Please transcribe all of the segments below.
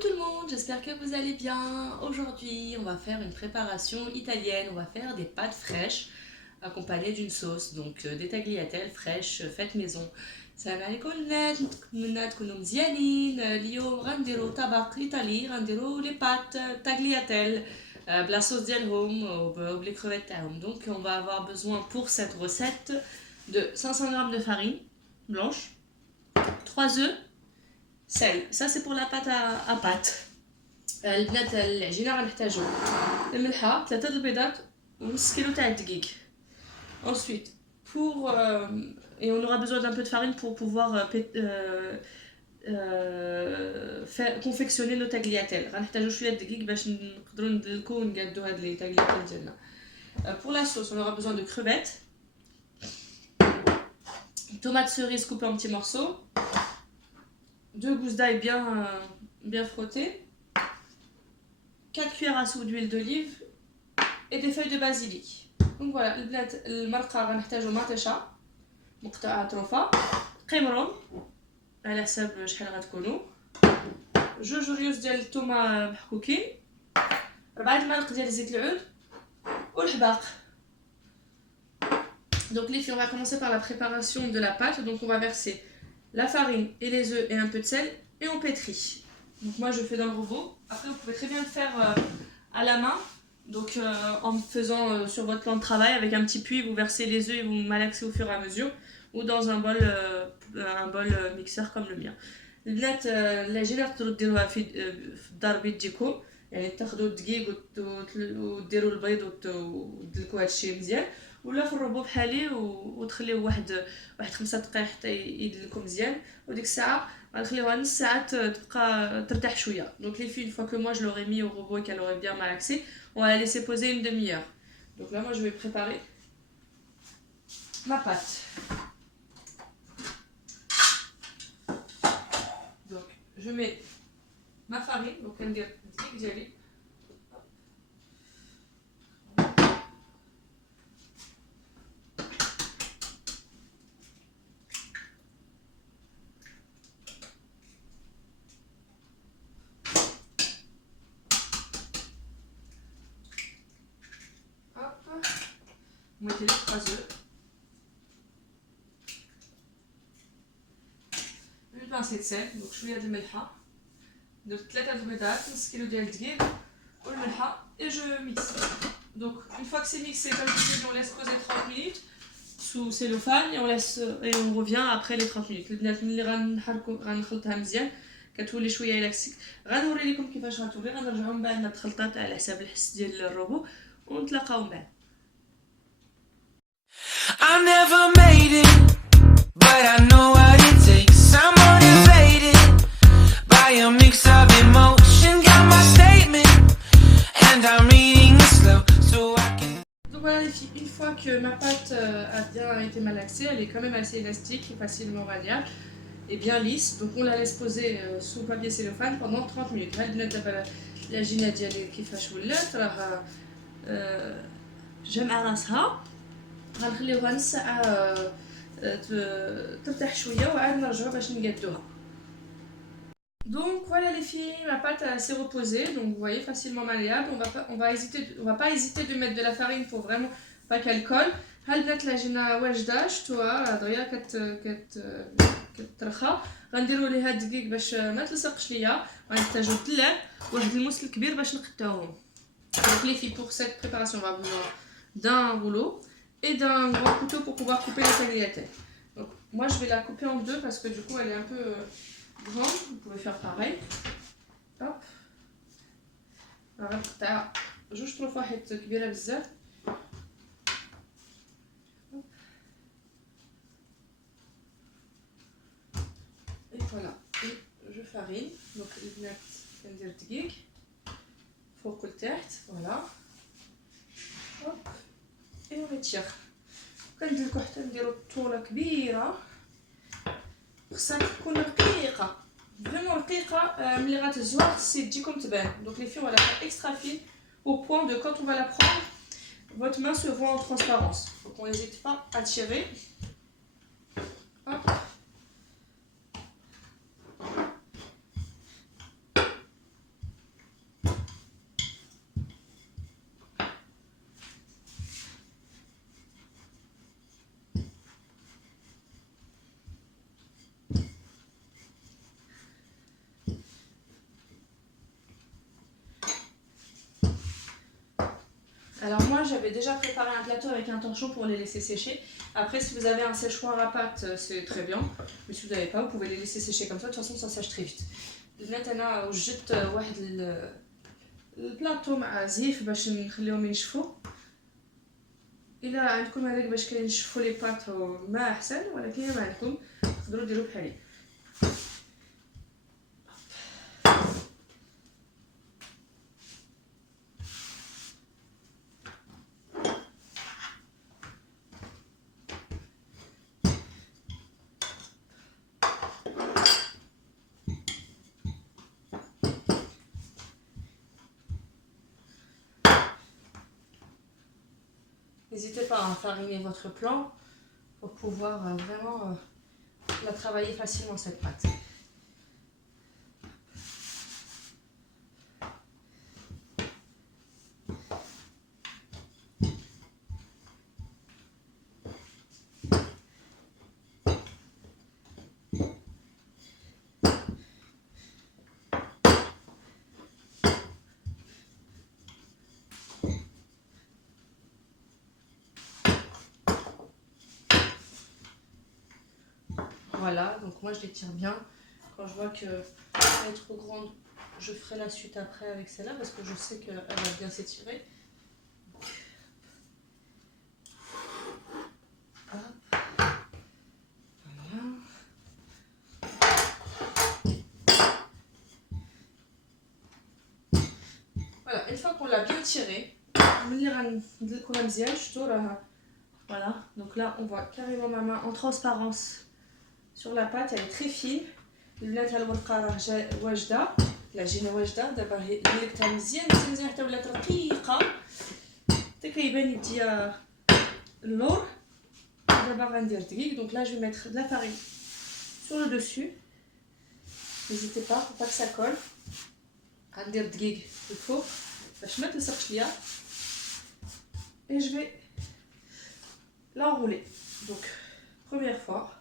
tout le monde, j'espère que vous allez bien. Aujourd'hui, on va faire une préparation italienne. On va faire des pâtes fraîches accompagnées d'une sauce. Donc des tagliatelles fraîches faites maison. السلام عليكم البنات نتمنى تكونوا مزيانين اليوم غنديروا طبق ايطالي غنديروا لي بات tagliatelle بلا صوص ديالهم وبلي كرويت تاعهم. Donc on va avoir besoin pour cette recette de 500 g de farine blanche, 3 œufs, sel. Ça c'est pour la pâte à pâte. البنات العجينه غنحتاجو الملحه 3 البيضات ونص كيلو تاع الدقيق. Ensuite pour et on aura besoin d'un peu de farine pour pouvoir confectionner nos tagliatelles. غنحتاجو شويه الدقيق باش نقدروا ندلكو ونقادو هاد لي tagliatelles ديالنا. Pour la sauce, on aura besoin de crevettes, tomates cerises coupées en petits morceaux, 2 gousses d'ail bien frottées, 4 cuillères à soupe d'huile d'olive et des feuilles de basilic. Donc voilà, البنات المرقة غنحتاجو مطيشة مقطعة رفع، قمرون على حساب شحال غتكونوا، 2 ريوس ديال الثومة محكوكين، 4 معالق ديال زيت العود والحباق. Donc les filles, on va commencer par la préparation de la pâte. Donc on va verser la farine et les œufs et un peu de sel et on pétrit. Donc moi je fais dans le robot. Après vous pouvez très bien le faire à la main. Donc en faisant sur votre plan de travail avec un petit puits, vous versez les œufs et vous malaxez au fur et à mesure. Ou dans un bol mixeur comme le mien. البنات العجينة تقدروا ديروها في الدار بيديكم، يعني تاخذوا الدقيق وديروا البيض وتدلكوا هادشي مزيان، ولا في الروبو بحالي وتخليوه واحد 5 دقائق حتى يدلكوا مزيان، وديك الساعه غنخليوها نص ساعه تبقى ترتاح شويه. Donc les filles, une fois que moi je l'aurai mis au robot et qu'elle aurait bien malaxé, on va la laisser poser une demi-heure. Donc là moi je vais préparer ma pâte. Donc je mets ma farine, donc ندير الدقيق ديالي vous mettez les 3 œufs, une pincée de sel, donc شويه د الملحه، درت 3 البيضات، نص كيلو ديال الدقيق والملحه et je mixe. Donc une fois que c'est mixé, comme je disais, on laisse poser 30 minutes sous cellophane et on revient après les 30 minutes. البنات ملي غنخلطها مزيان كتولي شويه الاكسيك. غنوري لكم كيفاش غتولي، غنرجعوا من بعد هاد الخلطات على حساب الحس ديال الروبو ونتلاقاو من بعد. I never made it, but I know what it takes. I'm motivated by a mix of emotion. Got my statement, and I'm reading it slow so I can. Donc voilà les filles, une fois que ma pâte a bien été malaxée, elle est quand même assez élastique et facilement maniable et bien lisse. Donc on la laisse poser sous papier cellophane pendant 30 minutes. هاد البنات دابا العجينه ديالي كيفاش ولات، راه جمع راسها. غنخليوها نص ساعه ترتاح شويه وعاد نرجعوا باش نقادوها. Donc voilà les filles, ma pâte s'est reposée, donc vous voyez facilement malléable. On va pas hésiter de mettre de la farine pour vraiment pas qu'elle colle. هالبنات العجينه واجده شفتوها دغيا كترخى. غنديروا ليها الدقيق باش ما تلصقش ليا، غنحتاجوا الثلاث وواحد الموس الكبير باش نقطعوهم. Donc les filles, pour cette préparation on va besoin d'un rouleau et d'un grand couteau pour pouvoir couper les tagliatelles. Donc moi je vais la couper en deux parce que du coup elle est un peu grande, vous pouvez faire pareil. Hop. غنقطع جوج طروفاحيط كبيره بزاف. Et voilà, et je farine. Donc البنات كندير الدقيق فوق لتحت، voilà. Hop. Et on étire. كندلكو حتى نديرو الطولة كبيرة، خصها تكون رقيقة فريمون رقيقة. ملي غتهزوها خص يديكم تبان. Donc les filles, on va la faire extra fine au point de quand on va la prendre, votre main se voit en transparence. Donc on n'hésite pas à tirer. Hop. Alors moi j'avais déjà préparé un plateau avec un torchon pour les laisser sécher. Après si vous avez un séchoir à pâte c'est très bien. Mais si vous n'avez pas vous pouvez les laisser sécher comme ça. De toute façon ça sèche très vite. البنات انا وجدت واحد البلاطو مع زيف باش نخليهم ينشفوا. الا عندكم هذاك باش كينشفوا لي بات ما احسن ولكن ما عندكم تقدروا ديروا بحالي. N'hésitez pas à fariner votre plan pour pouvoir vraiment la travailler facilement cette pâte. Voilà, donc moi je les tire bien. Quand je vois qu'elle est trop grande, je ferai la suite après avec celle-là parce que je sais qu'elle va bien s'étirer. Voilà. Voilà, une fois qu'on l'a bien tiré, voilà, donc là on voit carrément ma main en transparence. Sur la pâte, elle est très fine. البنات الورقه راه واجده العجينه واجده دابا قلبتها مزيان مزيان حتى ولات رقيقه حتى كيبان يديا اللور. دابا غندير دقيق. Donc là je vais mettre de la farine sur le dessus. N'hésitez pas pour pas que ça colle. غندير دقيق في الفوق باش ما تلصقش ليا. Et je vais l'enrouler. Donc première fois.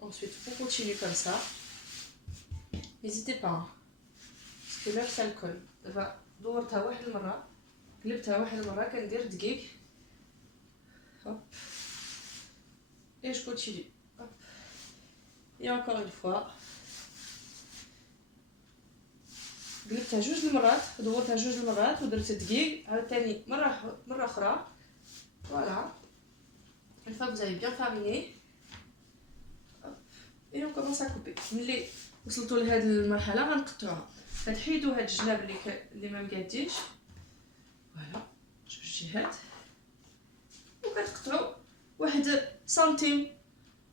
Ensuite, on continue comme ça. N'hésitez pas, hein, parce que là, ça le colle. دابا دورتها واحد المرة، قلبتها واحد المرة، كندير دقيق. Hop. Et je continue. Hop. Et encore une fois. قلبتها جوج المرات، دورتها جوج المرات ودرت دقيق، عاوتاني مرة أخرى. Voilà. Une fois que vous avez bien fariné. Et on commence à couper. ملي وصلتوا لهاد المرحله غنقطعوها. كتحيدوا هاد الجناب اللي ما مقادينش. فوالا جوج جهات. وكتقطعوا واحد سنتيم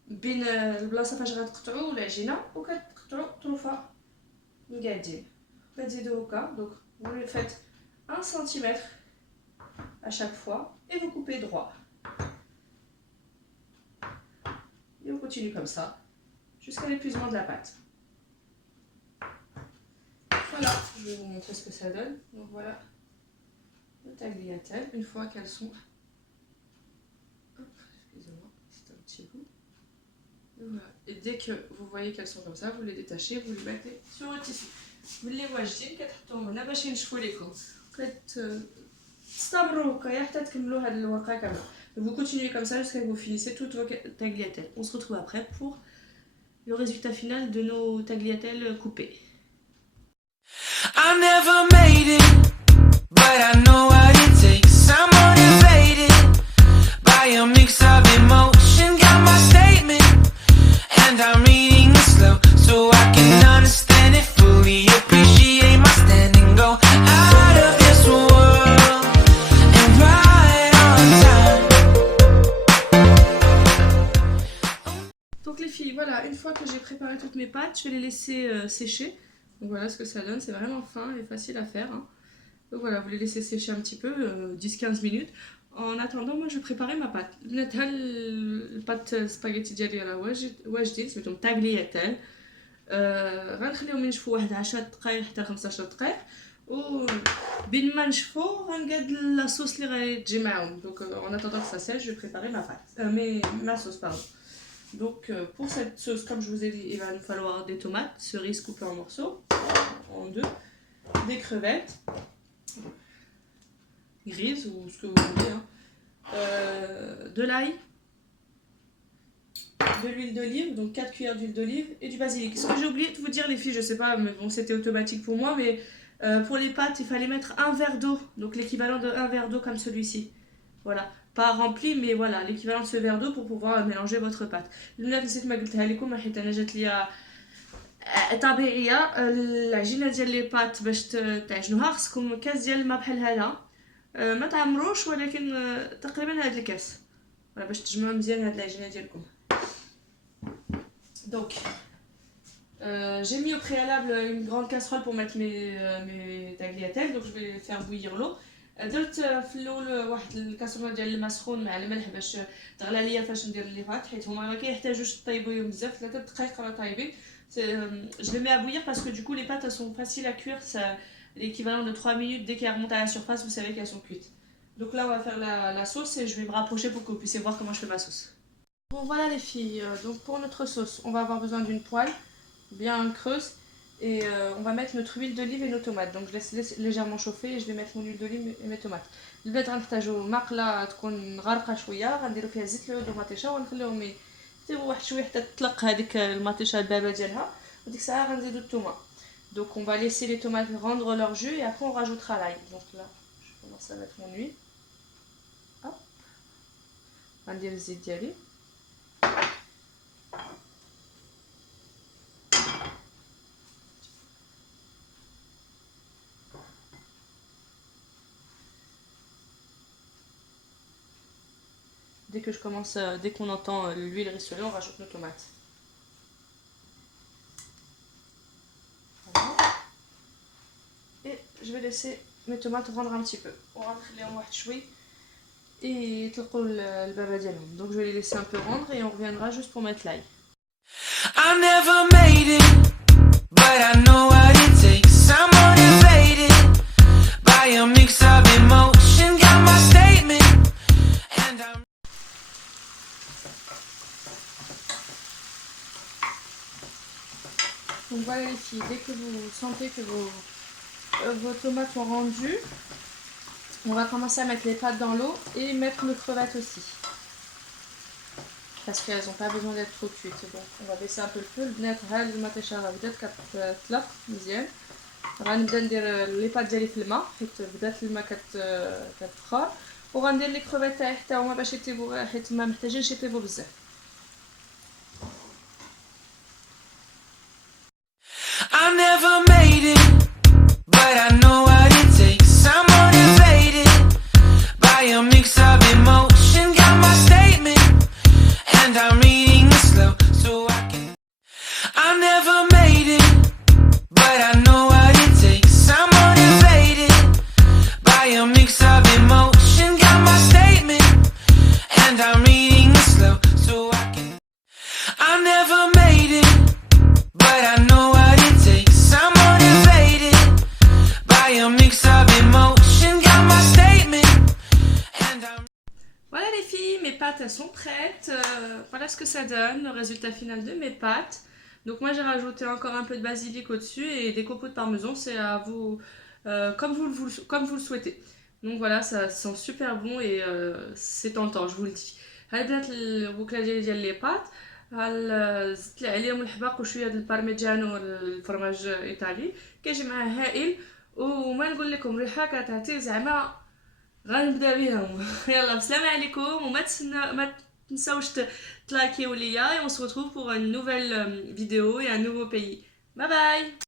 بين البلاصه فاش غتقطعوا العجينه وكتقطعوا طروفه مقادين. كتزيدوا هكا. دونك vous faites 1 cm à chaque fois et vous coupez droit. Et on continue comme ça. Jusqu'à l'épuisement de la pâte. Voilà, je vais vous montrer ce que ça donne. Donc voilà le tagliatelle, une fois qu'elles sont... Excusez-moi, c'est un petit bout. Et voilà. Et dès que vous voyez qu'elles sont comme ça, vous les détachez, vous les mettez sur le tissu. Vous les واجدين كتحطوهم هنا باش ينشفوا لكم. كتستمروا هكايا حتى تكملوا هاد الورقه كامله. Vous continuez comme ça jusqu'à ce que vous finissez toutes vos tagliatelles. On se retrouve après pour le résultat final de nos tagliatelles coupées. I never made it, but I know what it takes. I'm motivated by a mix of emotion. Got my statement, and I'm reading it slow so I can understand it fully. Appreciate my standing, go out of this world and right on time. Donc les filles, voilà, une fois que j'ai préparé toutes mes pâtes, je vais les laisser sécher. Donc voilà ce que ça donne, c'est vraiment fin et facile à faire. Hein. Donc voilà, vous les laissez sécher un petit peu, 10-15 minutes. En attendant, moi je vais préparer ma pâte. البات سباغيتي ديالي راه واجدين سميتهم تاغلياتيل. غنخليهم ينشفوا واحد 10 دقائق حتى 15 دقيقة. وبين ما نشفوا غنقاد لاصوص اللي غتجي معاهم. Donc en attendant que ça sèche, je vais préparer ma pâte. Ma sauce, pardon. Donc pour cette sauce, comme je vous ai dit, il va nous falloir des tomates, cerises coupées en morceaux, en deux, des crevettes grises ou ce que vous voulez, hein. De l'ail, de l'huile d'olive, donc 4 cuillères d'huile d'olive et du basilic. Ce que j'ai oublié de vous dire les filles, je sais pas, mais bon c'était automatique pour moi, mais pour les pâtes il fallait mettre un verre d'eau, donc l'équivalent de un verre d'eau comme celui-ci. Voilà, pas rempli mais voilà, l'équivalent de ce verre d'eau pour pouvoir mélanger votre pâte. البنات نسيت ما قلتها لكم حيت انا جات ليا طبيعيه العجينه ديال لي بات باش تعجنوها خصكم كاس ديال الماء بحال هذا ما تعمروش ولكن تقريبا هذا الكاس ولا باش تجمعوا مزيان هاد العجينه ديالكم. Donc j'ai mis au préalable une grande casserole pour mettre mes tagliatelles, donc je vais faire bouillir l'eau. درت في الاول واحد الكاسرونه ديال الماء سخون مع الملح باش تغلى ليا فاش ندير لي بات حيت هما ما كيحتاجوش طيبوهم بزاف 3 دقائق راه طايبين. Je les mets à bouillir parce que du coup les pâtes elles sont faciles à cuire, ça l'équivalent de 3 minutes dès qu'elles remontent à la surface, vous savez qu'elles sont cuites. Donc là on va faire la sauce et je vais me rapprocher pour que vous puissiez voir comment je fais ma sauce. Bon voilà les filles, donc pour notre sauce, on va avoir besoin d'une poêle bien creuse et on va mettre notre huile d'olive et nos tomates. Donc je laisse légèrement chauffer et je vais mettre mon huile d'olive et mes tomates. البنات غنحتاجو ماقله تكون غارقه شويه، غنديرو فيها زيت العود والمطيشه ونخليهم يطيبوا واحد شويه حتى تطلق هذيك المطيشه البابه ديالها، وديك الساعه غنزيدو الثومه. Donc on va laisser les tomates rendre leur jus et après on rajoutera l'ail. Donc là je commence à mettre mon huile. Hop. غندير الزيت ديالي. Dès qu'on entend l'huile rissoler, on rajoute nos tomates. Voilà. Et je vais laisser mes tomates rendre un petit peu. On va les واحد شوي et يطلقوا البابا ديالهم. Donc je vais les laisser un peu rendre et on reviendra juste pour mettre l'ail. I never made it, but I know what it takes. I'm motivated by a mix of emotion. Got my statement, and I'm. Donc voilà les filles, dès que vous sentez que vos tomates sont rendues, on va commencer à mettre les pâtes dans l'eau et mettre nos crevettes aussi. Parce qu'elles n'ont pas besoin d'être trop cuites. Donc on va baisser un peu le feu. البنات ها المطيشه راه بدات كتطلق مزيان. غنبدا ندير لي بات ديالي في الماء حيت بدات الماء كتبخر، وغندير لي كروفيت تاعي حتى هما باش يطيبوا حيت ما محتاجينش يطيبوا بزاف. I never made it, but I know what it takes. I'm motivated by a mix of emotion. Got my statement, and I'm reading it slow so I can. I never made it, but I know what it takes. I'm motivated by a mix of emotion. Got my statement, and I'm reading it slow so I can. I never made it, but I know what it takes. I'm motivated by a mix of emotion. Got my statement, and I'm. Voilà les filles, mes pâtes elles sont prêtes. Voilà ce que ça donne, le résultat final de mes pâtes. Donc moi j'ai rajouté encore un peu de basilic au-dessus et des copeaux de parmesan, c'est à vous comme vous le souhaitez. Donc voilà, ça sent super bon et c'est tentant, je vous le dis. هذه الوكله ديال لي بات، زدت عليهم الحباق وشويه ديال البارميجانو والفرماج ايطالي كيجي معاه هائل. وما نقول لكم ريحه كتعطي زعما غنبدا بهم. يلا بسلامه عليكم وما تنساوش تلايكيو ليا et on se retrouve pour une nouvelle vidéo et un nouveau pays. Bye bye.